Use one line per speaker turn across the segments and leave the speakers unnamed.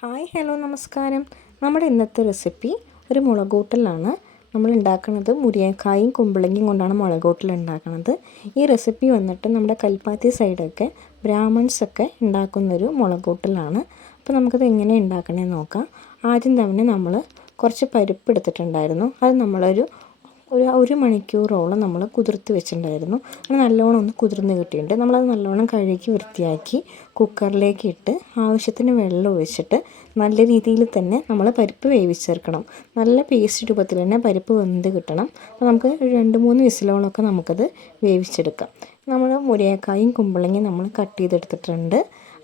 Hi hello നമസ്കാരം. നമ്മുടെ ഇന്നത്തെ റെസിപ്പി ഒരു മുളകൂട്ടലാണ്. നമ്മൾ ഉണ്ടാക്കുന്നത് മുരിയക്കായും കുമ്പളങ്ങയും കൊണ്ടാണ് മുളകൂട്ടൽ ഉണ്ടാക്കുന്നത്. ഈ റെസിപ്പി വന്നിട്ട് നമ്മുടെ കൽപ്പാത്തി സൈഡൊക്കെ ബ്രാഹ്മൺസൊക്കെ ഉണ്ടാക്കുന്നൊരു മുളകൂട്ടലാണ്. അപ്പോൾ നമുക്കത് എങ്ങനെ ഉണ്ടാക്കണമെന്ന് നോക്കാം. ആദ്യം തന്നെ നമ്മൾ കുറച്ച് പരിപ്പ് എടുത്തിട്ടുണ്ടായിരുന്നു. അത് നമ്മളൊരു ഒരു ഒരു മണിക്കൂറോളം നമ്മൾ കുതിർത്ത് വെച്ചിട്ടുണ്ടായിരുന്നു. അത് നല്ലോണം ഒന്ന് കുതിർന്ന് കിട്ടിയിട്ടുണ്ട്. നമ്മളത് നല്ലോണം കഴുകി വൃത്തിയാക്കി കുക്കറിലേക്ക് ഇട്ട് ആവശ്യത്തിന് വെള്ളം ഒഴിച്ചിട്ട് നല്ല രീതിയിൽ തന്നെ നമ്മൾ പരിപ്പ് വേവിച്ചേർക്കണം നല്ല പേസ്റ്റ് രൂപത്തിൽ തന്നെ പരിപ്പ് വെന്ത് കിട്ടണം. അപ്പോൾ നമുക്ക് രണ്ട് മൂന്ന് വിസിലോളമൊക്കെ നമുക്കത് വേവിച്ചെടുക്കാം. നമ്മൾ മുരിങ്ങക്കായും കുമ്പളങ്ങയും നമ്മൾ കട്ട് ചെയ്തെടുത്തിട്ടുണ്ട്.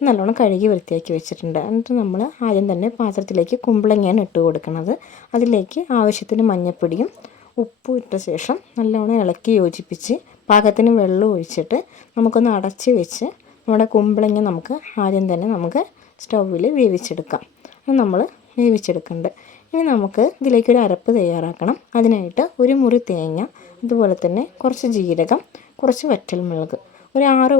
നല്ലോണം കഴുകി വൃത്തിയാക്കി വെച്ചിട്ടുണ്ട്. എന്നിട്ട് നമ്മൾ ആദ്യം തന്നെ പാത്രത്തിലേക്ക് കുമ്പളങ്ങയാണ് ഇട്ട് കൊടുക്കുന്നത് അതിലേക്ക് ആവശ്യത്തിന് മഞ്ഞൾപ്പൊടിയും ഉപ്പും ഇട്ട ശേഷം നല്ലവണ്ണം ഇളക്കി യോജിപ്പിച്ച് പാകത്തിന് വെള്ളം ഒഴിച്ചിട്ട് നമുക്കൊന്ന് അടച്ച് വെച്ച് നമ്മുടെ കുമ്പളങ്ങ നമുക്ക് ആദ്യം തന്നെ നമുക്ക് സ്റ്റൗവിൽ വേവിച്ചെടുക്കാം. അത് നമ്മൾ വേവിച്ചെടുക്കുന്നുണ്ട്. ഇനി നമുക്ക് ഇതിലേക്കൊരു അരപ്പ് തയ്യാറാക്കണം. അതിനായിട്ട് ഒരു മുറി തേങ്ങ അതുപോലെ തന്നെ കുറച്ച് ജീരകം കുറച്ച് വറ്റൽമുളക് ഒരു ആറ്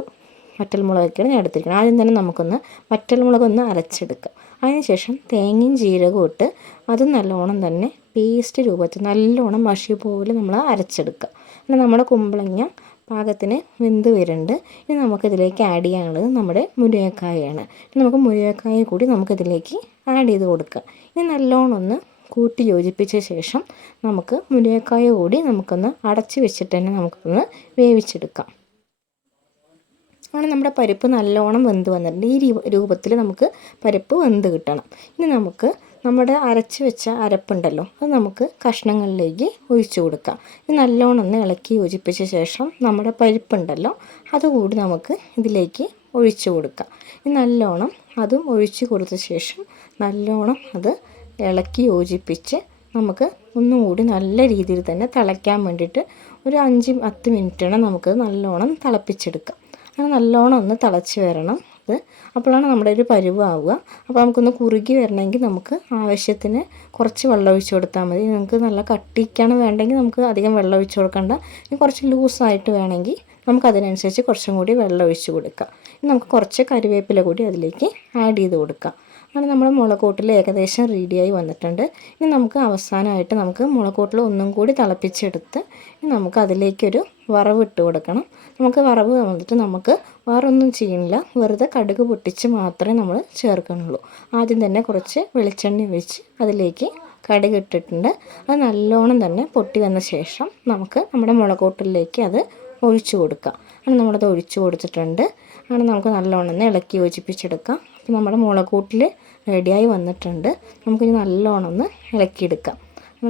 വറ്റൽമുളകൊക്കെയാണ് ഞാൻ എടുത്തിരിക്കുന്നത്. ആദ്യം തന്നെ നമുക്കൊന്ന് വറ്റൽമുളകൊന്ന് അരച്ചെടുക്കാം. അതിനുശേഷം തേങ്ങയും ജീരകവും ഇട്ട് അത് നല്ലോണം തന്നെ പേസ്റ്റ് രൂപത്തിൽ നല്ലോണം മഷി പോലെ നമ്മൾ അരച്ചെടുക്കുക. പിന്നെ നമ്മുടെ കുമ്പളങ്ങ പാകത്തിന് വെന്ത് വരുന്നുണ്ട്. ഇനി നമുക്കിതിലേക്ക് ആഡ് ചെയ്യാനുള്ളത് നമ്മുടെ മുരിങ്ങക്കായാണ്. നമുക്ക് മുരിങ്ങക്കായ കൂടി നമുക്കിതിലേക്ക് ആഡ് ചെയ്ത് കൊടുക്കാം. ഇനി നല്ലോണം ഒന്ന് കൂട്ടി യോജിപ്പിച്ച ശേഷം നമുക്ക് മുരിങ്ങക്കായ കൂടി നമുക്കൊന്ന് അടച്ച് വെച്ചിട്ട് തന്നെ നമുക്കൊന്ന് വേവിച്ചെടുക്കാം. അങ്ങനെ നമ്മുടെ പരിപ്പ് നല്ലോണം വെന്ത് വന്നിട്ടുണ്ട്. ഈ രൂപത്തിൽ നമുക്ക് പരിപ്പ് വെന്ത് കിട്ടണം. ഇനി നമുക്ക് നമ്മുടെ അരച്ച് വെച്ച അരപ്പുണ്ടല്ലോ അത് നമുക്ക് കഷ്ണങ്ങളിലേക്ക് ഒഴിച്ചു കൊടുക്കാം. ഇത് നല്ലോണം ഒന്ന് ഇളക്കി യോജിപ്പിച്ച ശേഷം നമ്മുടെ പരിപ്പുണ്ടല്ലോ അതുകൂടി നമുക്ക് ഇതിലേക്ക് ഒഴിച്ചു കൊടുക്കാം. ഇത് നല്ലോണം അതും ഒഴിച്ചു കൊടുത്ത ശേഷം നല്ലോണം അത് ഇളക്കി യോജിപ്പിച്ച് നമുക്ക് ഒന്നും കൂടി നല്ല രീതിയിൽ തന്നെ തിളയ്ക്കാൻ വേണ്ടിയിട്ട് ഒരു അഞ്ച് പത്ത് മിനിറ്റാണ് നമുക്ക് നല്ലോണം തിളപ്പിച്ചെടുക്കാം. അത് നല്ലോണം ഒന്ന് തിളച്ച് വരണം അത്. അപ്പോഴാണ് നമ്മുടെ ഒരു പരുവാവുക അപ്പോൾ നമുക്കൊന്ന് കുറുകി വരണമെങ്കിൽ നമുക്ക് ആവശ്യത്തിന് കുറച്ച് വെള്ളം ഒഴിച്ച് കൊടുത്താൽ മതി. നമുക്ക് നല്ല കട്ടിക്കാണ് വേണ്ടെങ്കിൽ നമുക്ക് അധികം വെള്ളം ഒഴിച്ച് കൊടുക്കണ്ട. കുറച്ച് ലൂസായിട്ട് വേണമെങ്കിൽ നമുക്ക് അതിനനുസരിച്ച് കുറച്ചും കൂടി വെള്ളം ഒഴിച്ച് കൊടുക്കാം. നമുക്ക് കുറച്ച് കറിവേപ്പില കൂടി അതിലേക്ക് ആഡ് ചെയ്ത് കൊടുക്കാം. അങ്ങനെ നമ്മുടെ മുളകൂട്ടിൽ ഏകദേശം റെഡിയായി വന്നിട്ടുണ്ട്. ഇനി നമുക്ക് അവസാനമായിട്ട് നമുക്ക് മുളകൂട്ടിൽ ഒന്നും കൂടി തിളപ്പിച്ചെടുത്ത് നമുക്ക് അതിലേക്കൊരു വറവ് ഇട്ട് കൊടുക്കണം. നമുക്ക് വറവ് വന്നിട്ട് നമുക്ക് വേറൊന്നും ചെയ്യണില്ല. വെറുതെ കടുക് പൊട്ടിച്ച് മാത്രമേ നമ്മൾ ചേർക്കണുള്ളൂ ആദ്യം തന്നെ കുറച്ച് വെളിച്ചെണ്ണ ഒഴിച്ച് അതിലേക്ക് കടുക് ഇട്ടിട്ടുണ്ട്. അത് നല്ലോണം തന്നെ പൊട്ടി വന്ന ശേഷം നമുക്ക് നമ്മുടെ മുളകൂട്ടിലേക്ക് അത് ഒഴിച്ചു കൊടുക്കാം. അങ്ങനെ നമ്മളത് ഒഴിച്ചു കൊടുത്തിട്ടുണ്ട്. അങ്ങനെ നമുക്ക് നല്ലോണം ഇളക്കി യോജിപ്പിച്ചെടുക്കാം. അപ്പോൾ നമ്മുടെ മുളകൂട്ടിൽ റെഡിയായി വന്നിട്ടുണ്ട്. നമുക്കിനി നല്ലോണം ഒന്ന് ഇളക്കിയെടുക്കാം.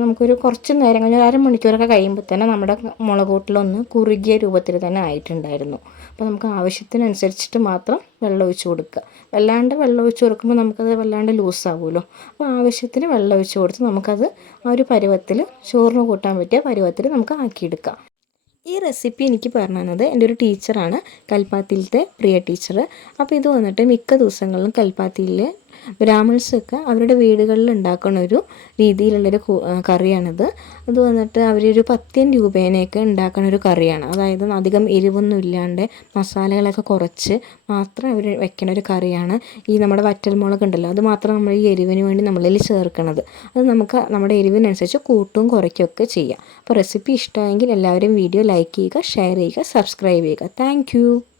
നമുക്കൊരു കുറച്ച് നേരം കഴിഞ്ഞ ഒരു അരമണിക്കൂറൊക്കെ കഴിയുമ്പോൾ തന്നെ നമ്മുടെ മുളകൂട്ടിലൊന്ന് കുറുകിയ രൂപത്തിൽ തന്നെ ആയിട്ടുണ്ടായിരുന്നു. അപ്പോൾ നമുക്ക് ആവശ്യത്തിനനുസരിച്ചിട്ട് മാത്രം വെള്ളം ഒഴിച്ച് കൊടുക്കുക. വല്ലാണ്ട് വെള്ളം ഒഴിച്ച് കൊടുക്കുമ്പോൾ നമുക്കത് വല്ലാണ്ട് ലൂസാവുമല്ലോ അപ്പോൾ ആവശ്യത്തിന് വെള്ളം ഒഴിച്ച് കൊടുത്ത് നമുക്കത് ആ ഒരു പരുവത്തിൽ ചോറിന് കൂട്ടാൻ പറ്റിയ പരുവത്തിൽ നമുക്ക് ആക്കിയെടുക്കാം. ഈ റെസിപ്പി എനിക്ക് പറഞ്ഞു തന്നത് എന്റെ ഒരു ടീച്ചറാണ് കൽപ്പാത്തിയിലത്തെ പ്രിയ ടീച്ചർ അപ്പോൾ ഇത് വന്നിട്ട് മിക്ക ദിവസങ്ങളിലും കൽപ്പാത്തിയിൽ ബ്രാഹ്മിൺസൊക്കെ അവരുടെ വീടുകളിൽ ഉണ്ടാക്കുന്ന ഒരു രീതിയിലുള്ളൊരു കറിയാണിത്. അത് വന്നിട്ട് അവരൊരു പത്യം രൂപേനയൊക്കെ ഉണ്ടാക്കുന്ന ഒരു കറിയാണ്. അതായത് അധികം എരിവൊന്നും ഇല്ലാണ്ട് മസാലകളൊക്കെ കുറച്ച് മാത്രം അവർ വെക്കണ ഒരു കറിയാണ് ഈ നമ്മുടെ വറ്റൽമുളക് ഉണ്ടല്ലോ. അത് മാത്രം നമ്മൾ ഈ എരിവിന് വേണ്ടി നമ്മളിൽ ചേർക്കണത്. അത് നമുക്ക് നമ്മുടെ എരിവിനനുസരിച്ച് കൂട്ടും കുറയ്ക്കുകയൊക്കെ ചെയ്യാം. അപ്പോൾ റെസിപ്പി ഇഷ്ടമായെങ്കിൽ എല്ലാവരും വീഡിയോ ലൈക്ക് ചെയ്യുക ഷെയർ ചെയ്യുക സബ്സ്ക്രൈബ് ചെയ്യുക. താങ്ക്